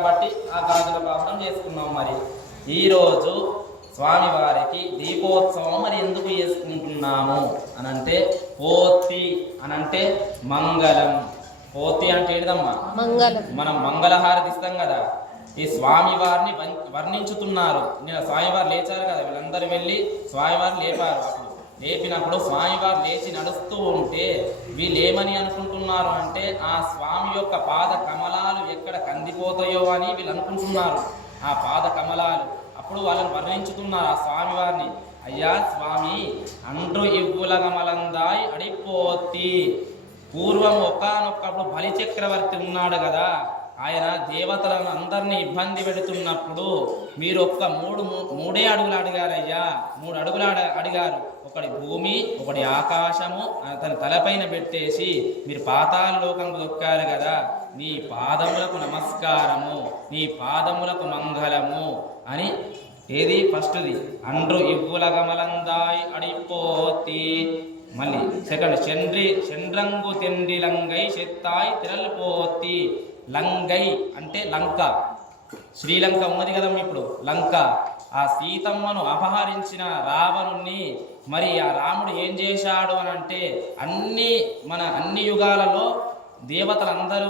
కాబట్టి ఆ గాజుల పాపడం చేసుకున్నాం. మరి ఈరోజు స్వామివారికి దీపోత్సవం మరి ఎందుకు చేసుకుంటున్నాము అనంటే పోతి అనంటే మంగళం. పోతి అంటే ఏంటమ్మా? మంగళం. మనం మంగళహారతి ఇస్తాం కదా. ఈ స్వామివారిని వర్ణించుతున్నారు. నేను స్వామివారు లేచారు కదా, వీళ్ళందరూ వెళ్ళి స్వామివారిని లేపారు. అప్పుడు లేపినప్పుడు స్వామివారు లేచి నడుస్తూ ఉంటే వీళ్ళు ఏమని అనుకుంటున్నారు అంటే ఆ స్వామి యొక్క పాద కమలాలు ఎక్కడ కందిపోతాయో అని వీళ్ళు అనుకుంటున్నారు. ఆ పాద కమలాలు అప్పుడు వాళ్ళని వర్ణించుతున్నారు ఆ స్వామివారిని. అయ్యా స్వామి అండ్రు ఇవ్వుల కమలందాయి అడిపోతి. పూర్వం ఒకానొక్కప్పుడు బలి చక్రవర్తి ఉన్నాడు కదా, ఆయన దేవతలను అందరినీ ఇబ్బంది పెడుతున్నప్పుడు మీరు ఒక్క మూడే అడుగులు అడిగారయ్యా. 3 అడుగులు అడిగారు. ఒకటి భూమి, ఒకటి ఆకాశము తన తలపైన పెట్టేసి మీరు పాతాళ లోకంకు దొక్కారు కదా, నీ పాదములకు నమస్కారము, నీ పాదములకు మంగళము అని. ఏది ఫస్ట్ది అండ్రు ఇవ్వుల గమలందాయి అడిపోతి. మళ్ళీ సెకండ్ చండ్రంగు తెండి లంగై చెత్తాయి తిరలిపోతి. లంగై అంటే లంక, శ్రీలంక ఉన్నది కదా ఇప్పుడు లంక. ఆ సీతమ్మను అపహరించిన రావణుణ్ణి మరి ఆ రాముడు ఏం చేశాడు అని అంటే అన్ని యుగాలలో దేవతలందరూ